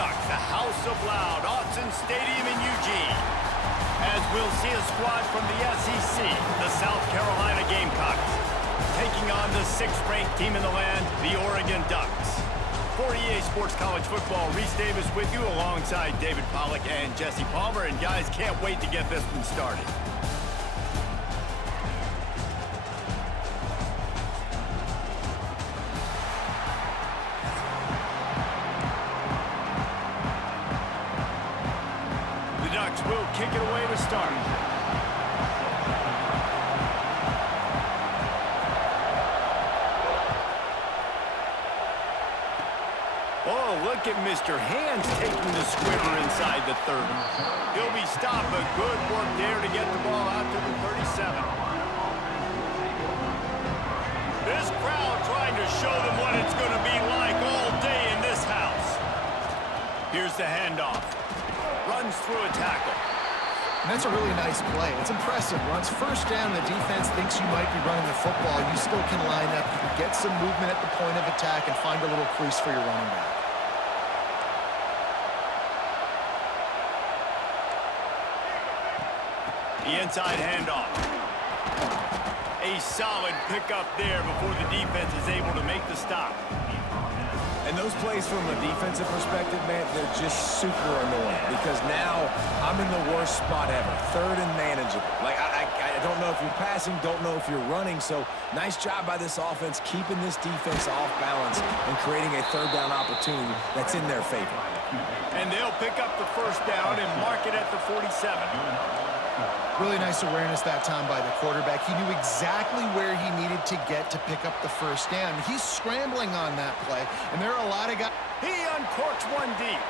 Ducks, the House of Loud, Autzen Stadium in Eugene. As we'll see a squad from the SEC, the South Carolina Gamecocks, taking on the 6th-ranked team in the land, the Oregon Ducks. For EA Sports College Football, Reese Davis with you alongside David Pollack and Jesse Palmer. And guys, can't wait to get this one started. The Ducks will kick it away to start. Oh, look at Mr. Hands taking the squibber inside the 30. He'll be stopped, but good work there to get the ball out to the 37. This crowd trying to show them what it's going to be like all day in this house. Here's the handoff. Runs through a tackle. And that's a really nice play. It's impressive. Once first down, the defense thinks you might be running the football. You still can line up, you can get some movement at the point of attack, and find a little crease for your running back. The inside handoff. A solid pickup there before the defense is able to make the stop. And those plays from a defensive perspective, man, they're just super annoying because now I'm in the worst spot ever. 3rd and manageable. Like, I don't know if you're passing, don't know if you're running. So nice job by this offense keeping this defense off balance and creating a 3rd down opportunity that's in their favor. And they'll pick up the first down and mark it at the 47. Really nice awareness that time by the quarterback. He knew exactly where he needed to get to pick up the first down. He's scrambling on that play, and there are a lot of guys. He uncorks one deep.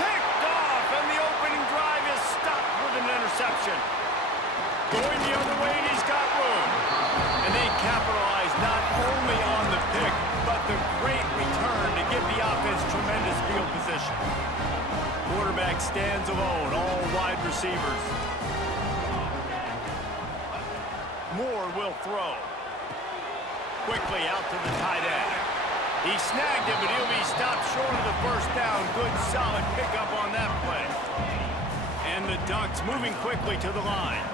Picked off, and the opening drive is stopped with an interception. Going the other way, and he's got room. And they capitalize not only on the pick, but the great return to give the offense tremendous field position. Quarterback stands alone, all wide receivers. Moore will throw. Quickly out to the tight end. He snagged it, but he'll be stopped short of the first down. Good, solid pickup on that play. And the Ducks moving quickly to the line.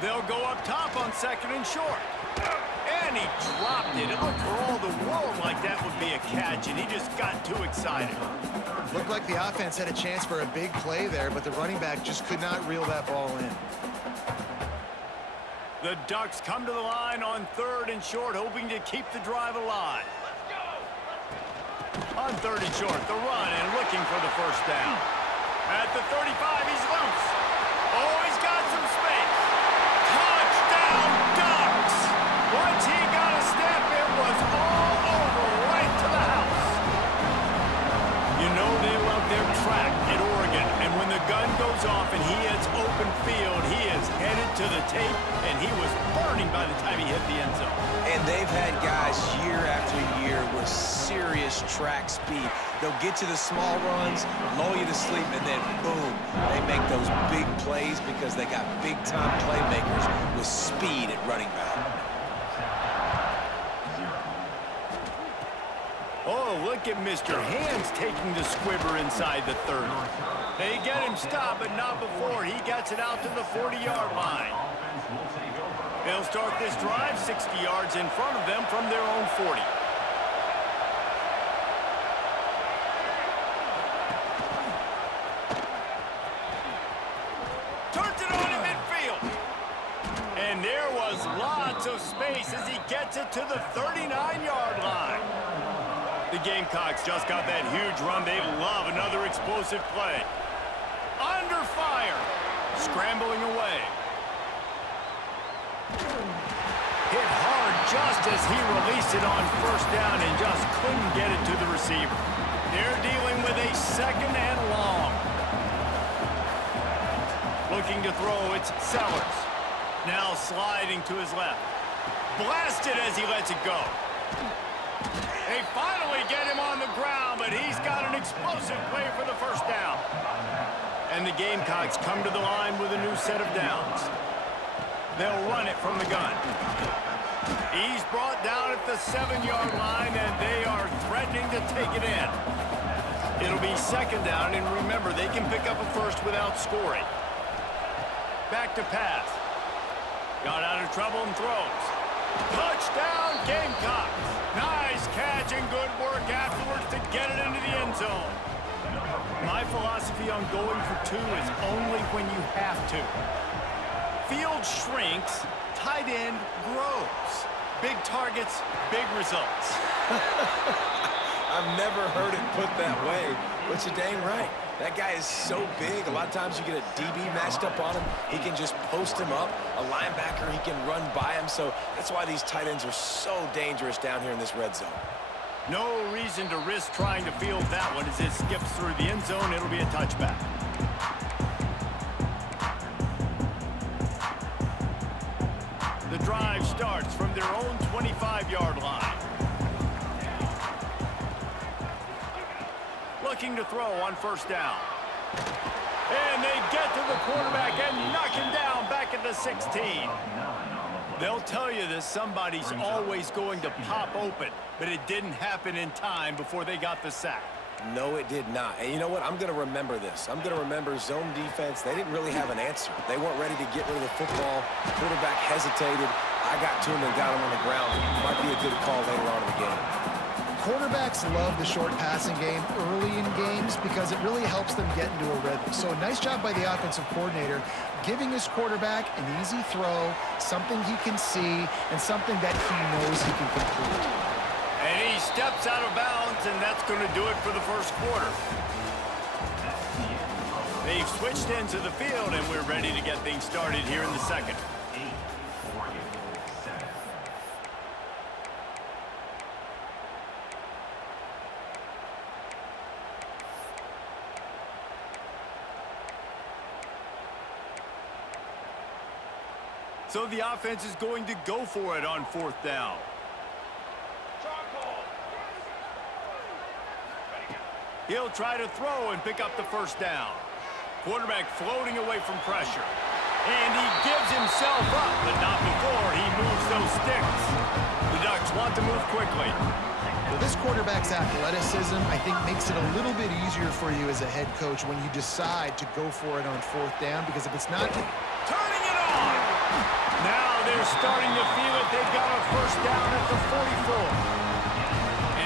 They'll go up top on 2nd and short. And he dropped it. It looked for all the world like that would be a catch, and he just got too excited. Looked like the offense had a chance for a big play there, but the running back just could not reel that ball in. The Ducks come to the line on 3rd and short, hoping to keep the drive alive. On 3rd and short, the run and looking for the first down. At the 35, he's loose. Oh, he's got some space. Touchdown, Ducks! Once he got a step, it was all over right to the house. You know they love their track at Oregon, and when the gun goes off and he hits open field, he is headed to the tape, and he was burning by the time he hit the end zone. And they've had guys year after year with serious track speed. They'll get you the small runs, lull you to sleep, and then boom, they make those big plays because they got big-time playmakers with speed at running back. Oh, look at Mr. Hands taking the squibber inside the 30. They get him stopped, but not before he gets it out to the 40-yard line. They'll start this drive 60 yards in front of them from their own 40. Turns it on in midfield. And there was lots of space as he gets it to the 39-yard line. The Gamecocks just got that huge run. They love another explosive play. Under fire. Scrambling away. Hit hard just as he released it on first down and just couldn't get it to the receiver. They're dealing with a 2nd and long. Looking to throw, it's Sellers. Now sliding to his left. Blasted as he lets it go. They finally get him on the ground, but he's got an explosive play for the first down. And the Gamecocks come to the line with a new set of downs. They'll run it from the gun. He's brought down at the 7-yard line, and they are threatening to take it in. It'll be second down, and remember, they can pick up a first without scoring. Back to pass. Got out of trouble and throws. Touchdown, Gamecocks. Nice catch and good work afterwards to get it into the end zone. My philosophy on going for two is only when you have to. Field shrinks, tight end grows. Big targets, big results. I've never heard it put that way, but you're dang right. That guy is so big. A lot of times you get a DB matched up on him. He can just post him up. A linebacker, he can run by him. So that's why these tight ends are so dangerous down here in this red zone. No reason to risk trying to field that one as it skips through the end zone. It'll be a touchback. The drive starts from their own 25-yard line. Looking to throw on first down. And they get to the quarterback and knock him down back at the 16. They'll tell you this, somebody's always going to pop open, but it didn't happen in time before they got the sack. No, it did not. And you know what? I'm going to remember this. I'm going to remember zone defense. They didn't really have an answer. They weren't ready to get rid of the football. Quarterback hesitated. I got to him and got him on the ground. Might be a good call later on in the game. Quarterbacks love the short passing game early in games because it really helps them get into a rhythm. So nice job by the offensive coordinator, giving his quarterback an easy throw, something he can see, and something that he knows he can complete. And he steps out of bounds, and that's going to do it for the first quarter. They've switched into the field, and we're ready to get things started here in the second. So the offense is going to go for it on fourth down. He'll try to throw and pick up the first down. Quarterback floating away from pressure. And he gives himself up, but not before he moves those sticks. The Ducks want to move quickly. Well, this quarterback's athleticism, I think, makes it a little bit easier for you as a head coach when you decide to go for it on fourth down, because if it's not... Turning it on! Now they're starting to feel it. They've got a first down at the 44.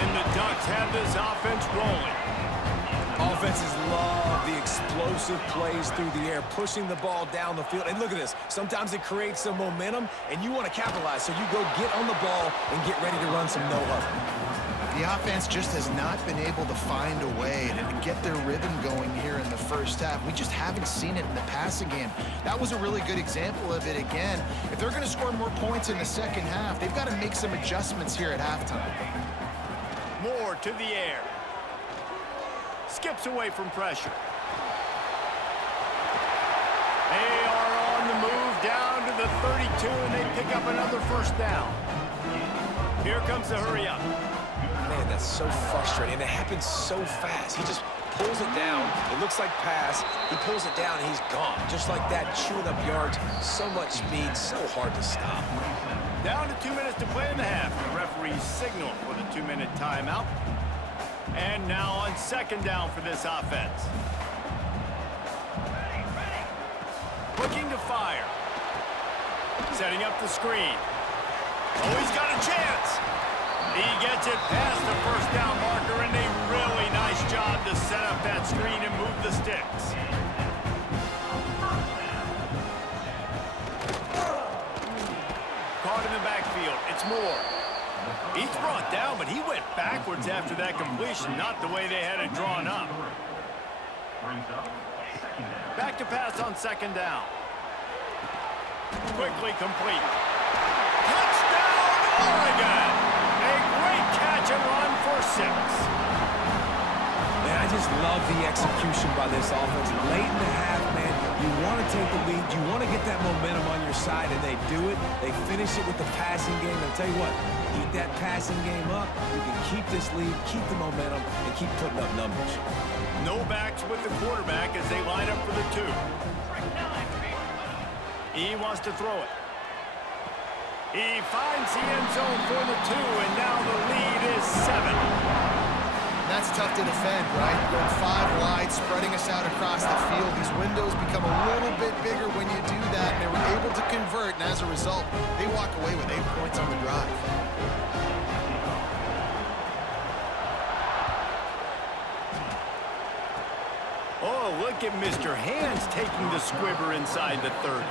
And the Ducks have this offense rolling. Offenses love the explosive plays through the air, pushing the ball down the field. And look at this. Sometimes it creates some momentum, and you want to capitalize. So you go get on the ball and get ready to run some no-huddle. The offense just has not been able to find a way to get their rhythm going here in the first half. We just haven't seen it in the passing game. That was a really good example of it again. If they're going to score more points in the second half, they've got to make some adjustments here at halftime. Moore to the air. Skips away from pressure. They are on the move down to the 32, and they pick up another first down. Here comes the hurry up. Man, that's so frustrating. And it happens so fast. He just pulls it down. It looks like pass. He pulls it down, and he's gone. Just like that, chewing up yards. So much speed, so hard to stop. Down to 2 minutes to play in the half. The referee signal for the 2-minute timeout. And now on second down for this offense. Looking to fire. Setting up the screen. Oh, he's got a chance. He gets it past the first down marker, and a really nice job to set up that screen and move the sticks. Caught in the backfield. It's Moore. He's brought down, but he went backwards after that completion, not the way they had it drawn up. Back to pass on second down. Quickly complete. Touchdown, Oregon! A great catch and run for 6. Man, I just love the execution by this offense. Late in the half, man, you want to take the lead. You want to get that momentum on your side, and they do it. They finish it with the passing game. And I'll tell you what, keep that passing game up. You can keep this lead, keep the momentum, and keep putting up numbers. No backs with the quarterback as they line up for the 2. He wants to throw it. He finds the end zone for the 2, and now the lead is 7. And that's tough to defend, right? You're going 5 wide, spreading us out across the field. These windows become a little bit bigger when you do that, and they were able to convert, and as a result, they walk away with 8 points on the drive. Oh, look at Mr. Hands taking the squibber inside the 30.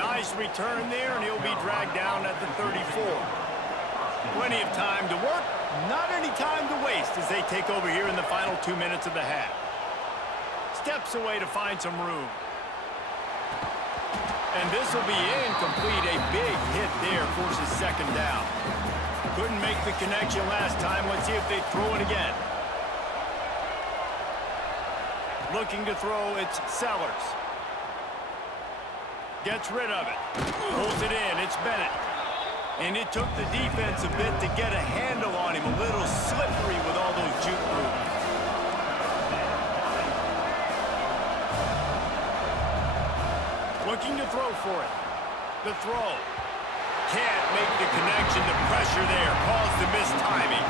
Nice return there, and he'll be dragged down at the 34. Plenty of time to work, not any time to waste as they take over here in the final 2 minutes of the half. Steps away to find some room. And this will be incomplete. A big hit there forces second down. Couldn't make the connection last time. Let's see if they throw it again. Looking to throw, it's Sellers. Gets rid of it. Pulls it in, it's Bennett. And it took the defense a bit to get a handle on him. A little slippery with all those juke moves. Looking to throw for it. The throw. Can't make the connection. The pressure there caused the mistiming.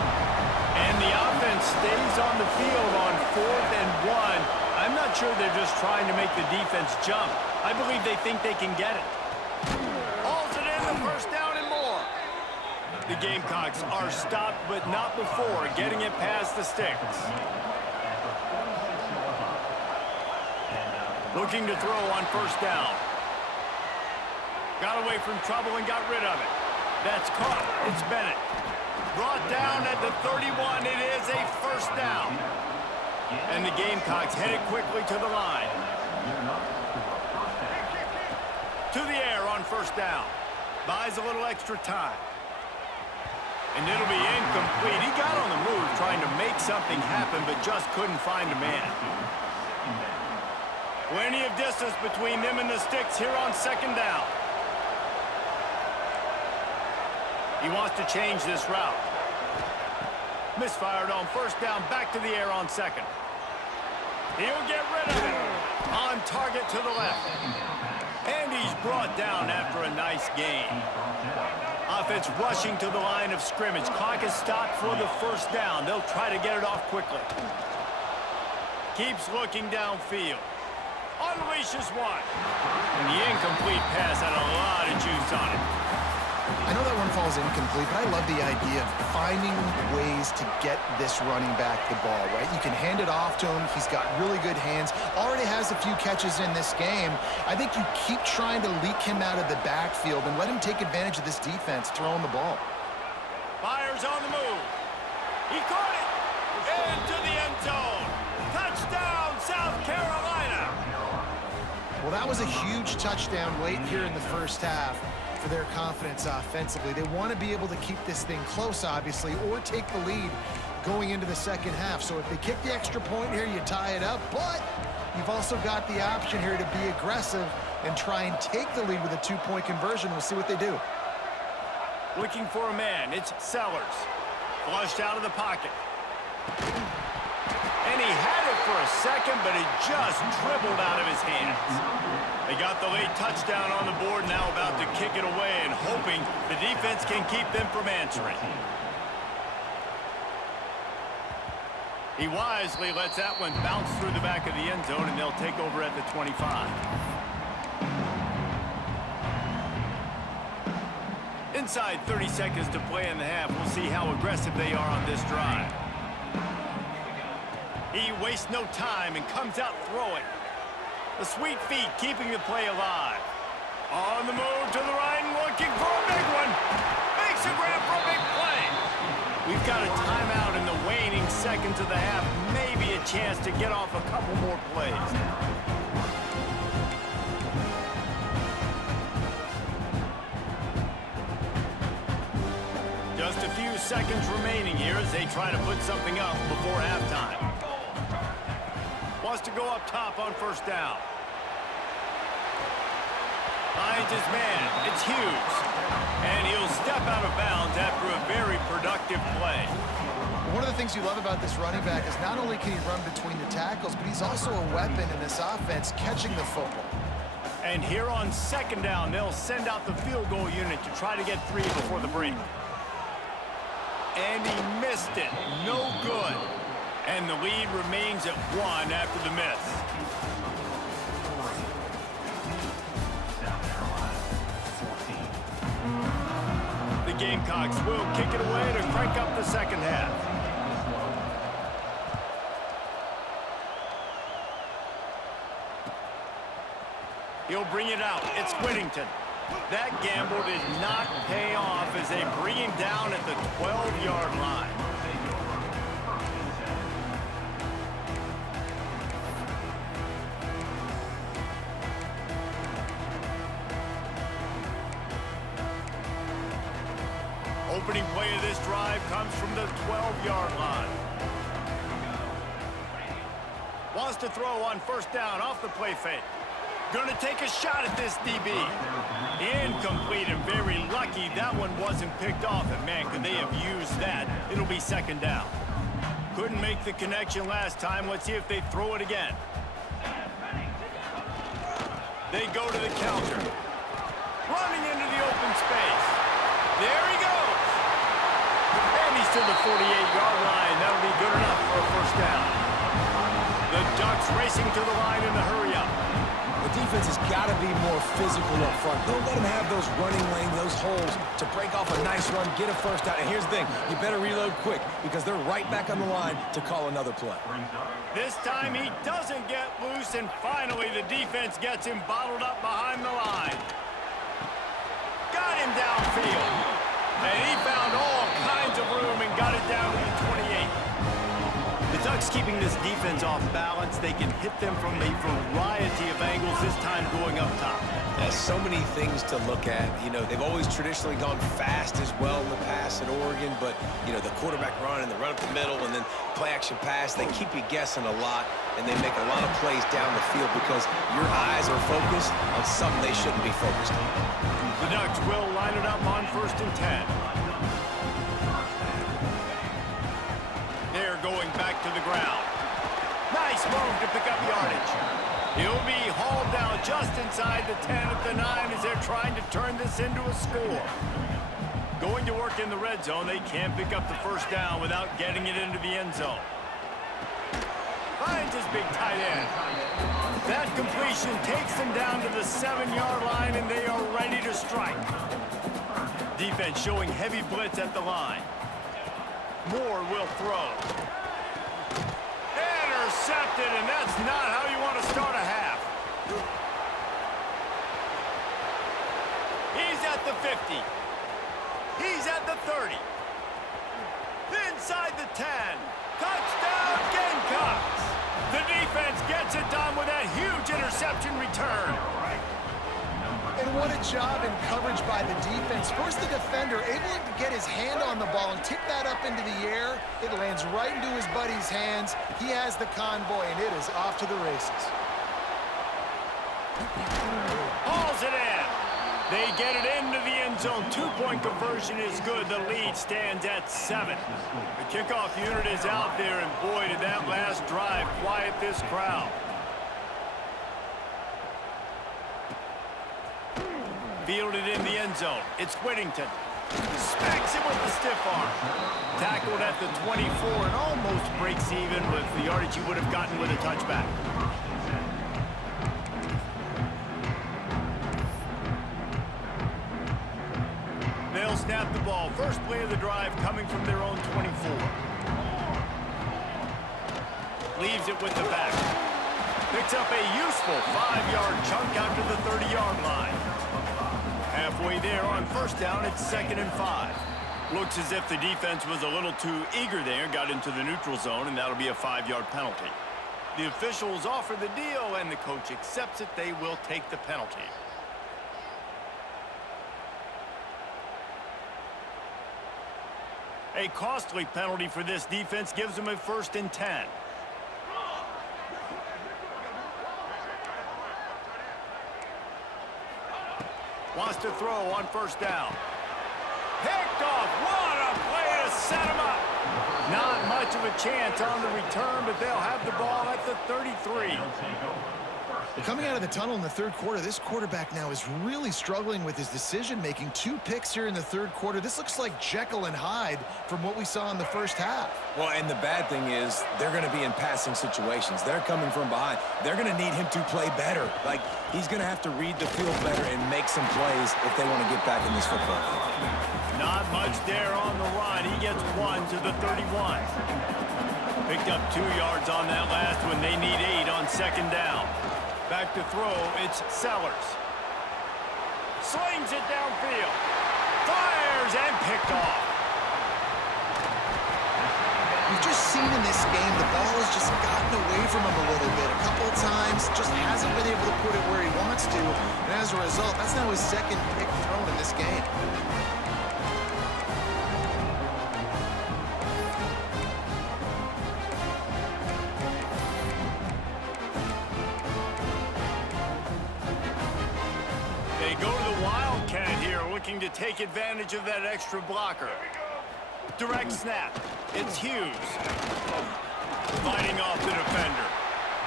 And the offense stays on the field on 4th and 1. I'm not sure they're just trying to make the defense jump. I believe they think they can get it. Hauls it in, the first down and more. The Gamecocks are stopped, but not before getting it past the sticks. Looking to throw on first down. Got away from trouble and got rid of it. That's caught. It's Bennett. Brought down at the 31. It is a first down. And the Gamecocks headed quickly to the line. To the air on first down. Buys a little extra time. And it'll be incomplete. He got on the move trying to make something happen, but just couldn't find a man. Plenty of distance between them and the sticks here on second down. He wants to change this route. Misfired on first down, back to the air on second. He'll get rid of it. On target to the left. And he's brought down after a nice gain. Offense rushing to the line of scrimmage. Clock is stopped for the first down. They'll try to get it off quickly. Keeps looking downfield. Unleashes one. And the incomplete pass had a lot of juice on it. I know that one falls incomplete, but I love the idea of finding ways to get this running back the ball, right? You can hand it off to him. He's got really good hands. Already has a few catches in this game. I think you keep trying to leak him out of the backfield and let him take advantage of this defense throwing the ball. Fires on the move. He caught it. Into the end zone. Touchdown, South Carolina. Well, that was a huge touchdown late here in the first half for their confidence offensively. They want to be able to keep this thing close, obviously, or take the lead going into the second half. So if they kick the extra point here, you tie it up, but you've also got the option here to be aggressive and try and take the lead with a 2-point conversion. We'll see what they do. Looking for a man, it's Sellers. Flushed out of the pocket. And he had it for a second, but it just dribbled out of his hands. They got the late touchdown on the board, now about to kick it away and hoping the defense can keep them from answering. He wisely lets that one bounce through the back of the end zone, and they'll take over at the 25. Inside 30 seconds to play in the half. We'll see how aggressive they are on this drive. He wastes no time and comes out throwing. The sweet feet keeping the play alive. On the move to the right and looking for a big one. Makes a grab for a big play. We've got a timeout in the waning seconds of the half. Maybe a chance to get off a couple more plays. Just a few seconds remaining here as they try to put something up before halftime. Wants to go up top on first down. Finds his man. It's Hughes. And he'll step out of bounds after a very productive play. One of the things you love about this running back is not only can he run between the tackles, but he's also a weapon in this offense catching the football. And here on second down, they'll send out the field goal unit to try to get 3 before the break. And he missed it. No good. And the lead remains at 1 after the miss. The Gamecocks will kick it away to crank up the second half. He'll bring it out. It's Whittington. That gamble did not pay off as they bring him down at the 12-yard line. Opening play of this drive comes from the 12-yard line. Wants to throw on first down off the play fake. Going to take a shot at this DB. Incomplete, and very lucky that one wasn't picked off. And man, could they have used that. It'll be second down. Couldn't make the connection last time. Let's see if they throw it again. They go to the counter. Running into the open space. There he goes. And he's to the 48-yard line. That'll be good enough for a first down. The Ducks racing to the line in the hurry-up. The defense has got to be more physical up front. Don't let them have those running lanes, those holes to break off a nice run, get a first down. And here's the thing, you better reload quick because they're right back on the line to call another play. This time he doesn't get loose, and finally the defense gets him bottled up behind the line. Got him downfield. And he found all kinds of room and got it down to the 28. The Ducks keeping this defense off balance. They can hit them from a variety of angles, this time going up top. There's so many things to look at. You know, they've always traditionally gone fast as well in the past at Oregon, but, you know, the quarterback run and the run up the middle and then play-action pass, they keep you guessing a lot, and they make a lot of plays down the field because your eyes are focused on something they shouldn't be focused on. The Ducks will line it up on 1st and 10. They're going back to the ground. Nice move to pick up yardage. He'll be hauled down just inside the 10 at the 9 as they're trying to turn this into a score. Going to work in the red zone, they can't pick up the first down without getting it into the end zone. Finds his big tight end. That completion takes them down to the 7-yard line, and they are ready to strike. Defense showing heavy blitz at the line. Moore will throw. Intercepted, and that's not how you want to start a half. He's at the 50. He's at the 30. Inside the 10. Touchdown, Gamecocks. The defense gets it done with that huge interception return. And what a job in coverage by the defense. First, the defender able to get his hand on the ball and tip that up into the air. It lands right into his buddy's hands. He has the convoy, and it is off to the races. Hauls it in. They get it into the end zone. 2-point conversion is good. The lead stands at 7. The kickoff unit is out there, and boy, did that last drive quiet this crowd. Fielded in the end zone. It's Whittington. Smacks him with the stiff arm. Tackled at the 24 and almost breaks even with the yardage he would have gotten with a touchback. They'll snap the ball. First play of the drive coming from their own 24. Leaves it with the back. Picks up a useful 5-yard chunk out to the 30-yard line. Halfway there on first down, it's 2nd and 5. Looks as if the defense was a little too eager there, got into the neutral zone, and that'll be a 5-yard penalty. The officials offer the deal, and the coach accepts it. They will take the penalty. A costly penalty for this defense gives them a 1st and 10. Wants to throw on first down. Picked off. What a play to set him up. Not much of a chance on the return, but they'll have the ball at the 33. Well, coming out of the tunnel in the third quarter, this quarterback now is really struggling with his decision-making. 2 picks here in the third quarter. This looks like Jekyll and Hyde from what we saw in the first half. Well, and the bad thing is they're going to be in passing situations. They're coming from behind. They're going to need him to play better. Like, he's going to have to read the field better and make some plays if they want to get back in this football game. Not much there on the run. He gets 1 to the 31. Picked up 2 yards on that last one. They need 8 on second down. Back to throw, it's Sellers. Slings it downfield. Fires and picked off. We've just seen in this game the ball has just gotten away from him a little bit. A couple of times, just hasn't been able to put it where he wants to. And as a result, that's now his second pick thrown in this game. Looking to take advantage of that extra blocker. Direct snap. It's Hughes. Fighting off the defender.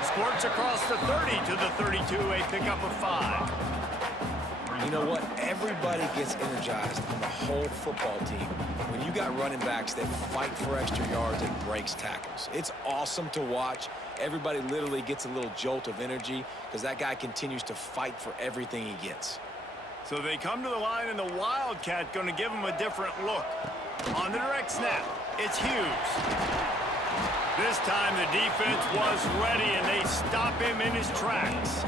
Squirts across the 30 to the 32, a pickup of 5. You know what? Everybody gets energized on the whole football team when you got running backs that fight for extra yards and breaks tackles. It's awesome to watch. Everybody literally gets a little jolt of energy because that guy continues to fight for everything he gets. So they come to the line, and the Wildcat going to give him a different look. On the direct snap, it's Hughes. This time the defense was ready, and they stop him in his tracks.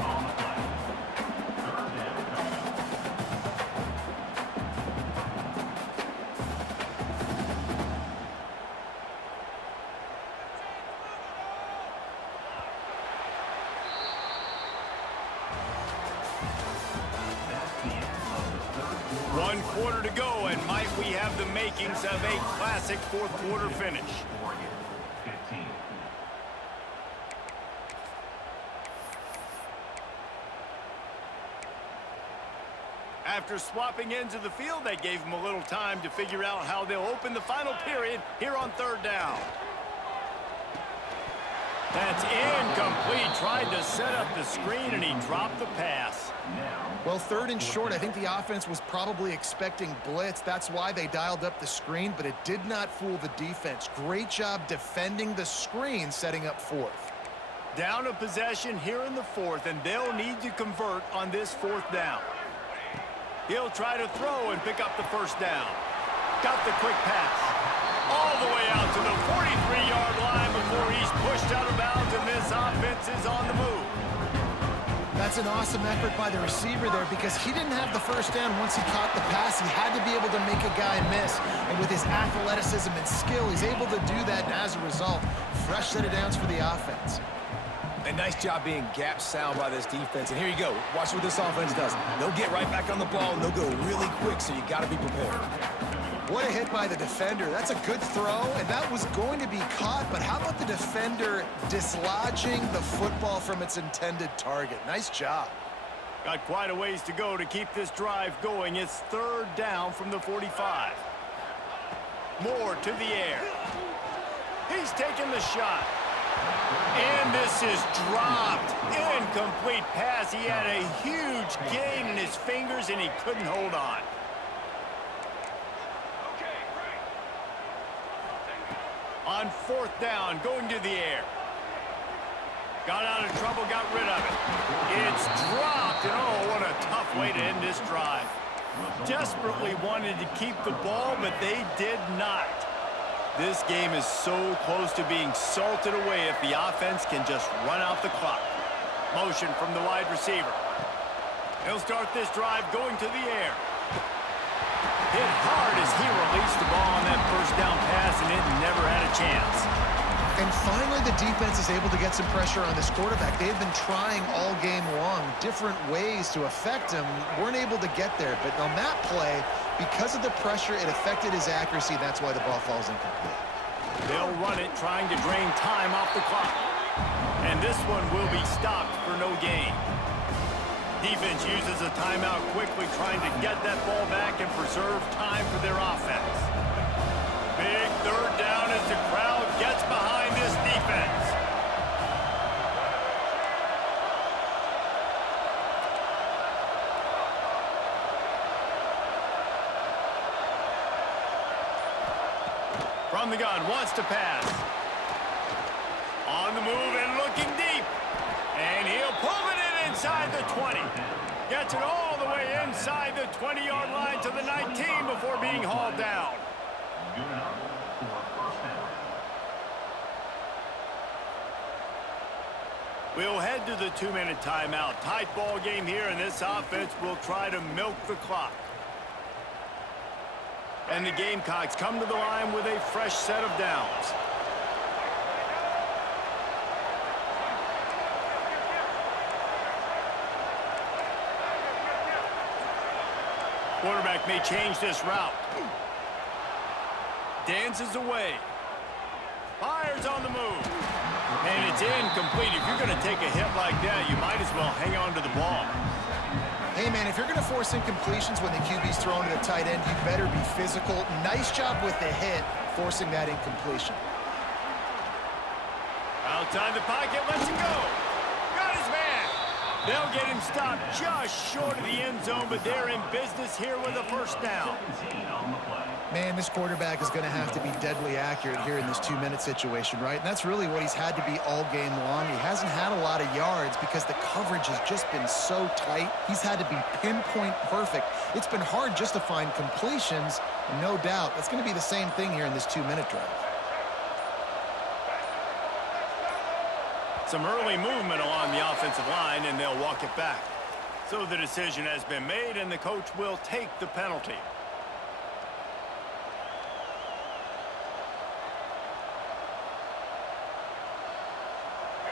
One quarter to go, and might we have the makings of a classic fourth quarter finish. After swapping ends of the field, they gave him a little time to figure out how they'll open the final period here on third down. That's incomplete. Tried to set up the screen, and he dropped the pass. Well, third and short, I think the offense was probably expecting blitz. That's why they dialed up the screen, but it did not fool the defense. Great job defending the screen, setting up fourth. Down a possession here in the fourth, and they'll need to convert on this fourth down. He'll try to throw and pick up the first down. Got the quick pass. All the way out to the 43-yard line before he's pushed out of bounds, and this offense is on the move. That's an awesome effort by the receiver there because he didn't have the first down once he caught the pass. He had to be able to make a guy miss. And with his athleticism and skill, he's able to do that. And as a result, fresh set of downs for the offense. A nice job being gap sound by this defense. And here you go. Watch what this offense does. They'll get right back on the ball, and they'll go really quick, so you got to be prepared. What a hit by the defender. That's a good throw, and that was going to be caught. But how about the defender dislodging the football from its intended target? Nice job. Got quite a ways to go to keep this drive going. It's third down from the 45. Moore to the air. He's taking the shot. And this is dropped. Incomplete pass. He had a huge gain in his fingers, and he couldn't hold on. On fourth down, going to the air. Got out of trouble, got rid of it. It's dropped, and oh, what a tough way to end this drive. Desperately wanted to keep the ball, but they did not. This game is so close to being salted away if the offense can just run out the clock. Motion from the wide receiver. He'll start this drive going to the air. Hit hard as he released the ball on that first down pass, and it never had a chance. And finally, the defense is able to get some pressure on this quarterback. They've been trying all game long different ways to affect him. Weren't able to get there. But on that play, because of the pressure, it affected his accuracy. That's why the ball falls incomplete. They'll run it, trying to drain time off the clock. And this one will be stopped for no gain. Defense uses a timeout quickly, trying to get that ball back and preserve time for their offense. Big third down as the crowd gets behind this defense. From the gun, wants to pass. On the move and looking deep. And he'll pull it in inside the 20. Gets it all the way inside the 20-yard line to the 19 before being hauled down. We'll head to the 2-minute timeout. Tight ball game here, and this offense will try to milk the clock. And the Gamecocks come to the line with a fresh set of downs. Quarterback may change this route. Dances away. Fires on the move. And it's incomplete. If you're going to take a hit like that, you might as well hang on to the ball. Hey, man, if you're going to force incompletions when the QB's thrown to the tight end, you better be physical. Nice job with the hit, forcing that incompletion. Outside the pocket, lets it go. Got his man. They'll get him stopped just short of the end zone, but they're in business here with a first down. Man, this quarterback is going to have to be deadly accurate here in this 2-minute situation, right? And that's really what he's had to be all game long. He hasn't had a lot of yards because the coverage has just been so tight. He's had to be pinpoint perfect. It's been hard just to find completions, and no doubt that's going to be the same thing here in this 2-minute drive. Some early movement along the offensive line, and they'll walk it back. So the decision has been made, and the coach will take the penalty.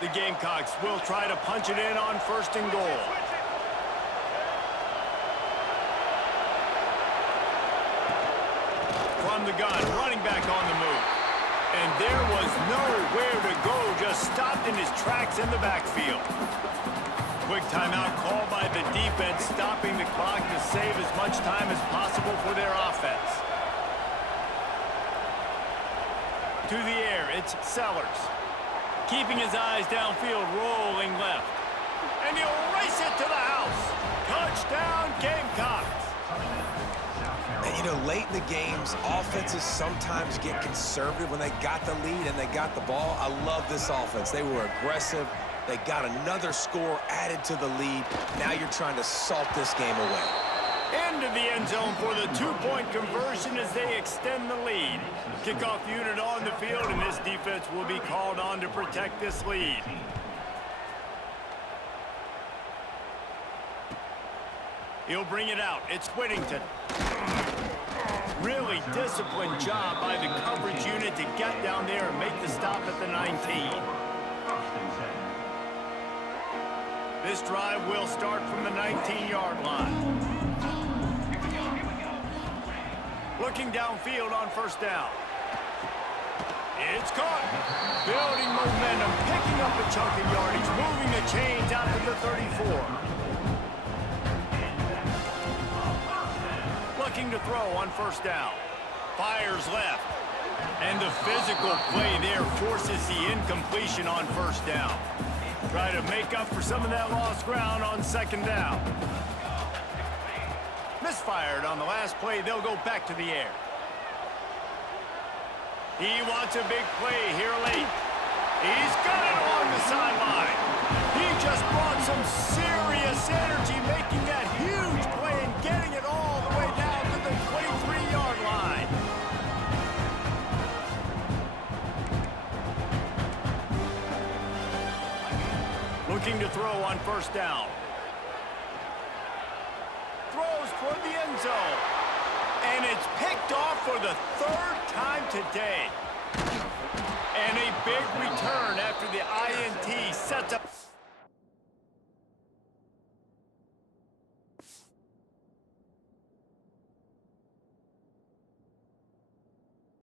The Gamecocks will try to punch it in on 1st and goal. From the gun, running back on the move. And there was nowhere to go, just stopped in his tracks in the backfield. Quick timeout called by the defense, stopping the clock to save as much time as possible for their offense. To the air, it's Sellers. Keeping his eyes downfield, rolling left. And he'll race it to the house. Touchdown, Gamecocks. And, you know, late in the games, offenses sometimes get conservative when they got the lead and they got the ball. I love this offense. They were aggressive. They got another score added to the lead. Now you're trying to salt this game away. Into the end zone for the 2-point conversion as they extend the lead. Kickoff unit on the field, and this defense will be called on to protect this lead. He'll bring it out. It's Whittington. Really disciplined job by the coverage unit to get down there and make the stop at the 19. This drive will start from the 19-yard line. Looking downfield on 1st down. It's caught. Building momentum, picking up a chunk of yardage, moving the chains out to the 34. Looking to throw on 1st down. Fires left. And the physical play there forces the incompletion on 1st down. Try to make up for some of that lost ground on 2nd down. Misfired on the last play. They'll go back to the air. He wants a big play here late. He's got it along the sideline. He just brought some serious energy, making that huge play and getting it all the way down to the 23-yard line. Looking to throw on 1st down. Throws toward the end zone. And it's picked off for the 3rd time today. And a big return after the INT sets up.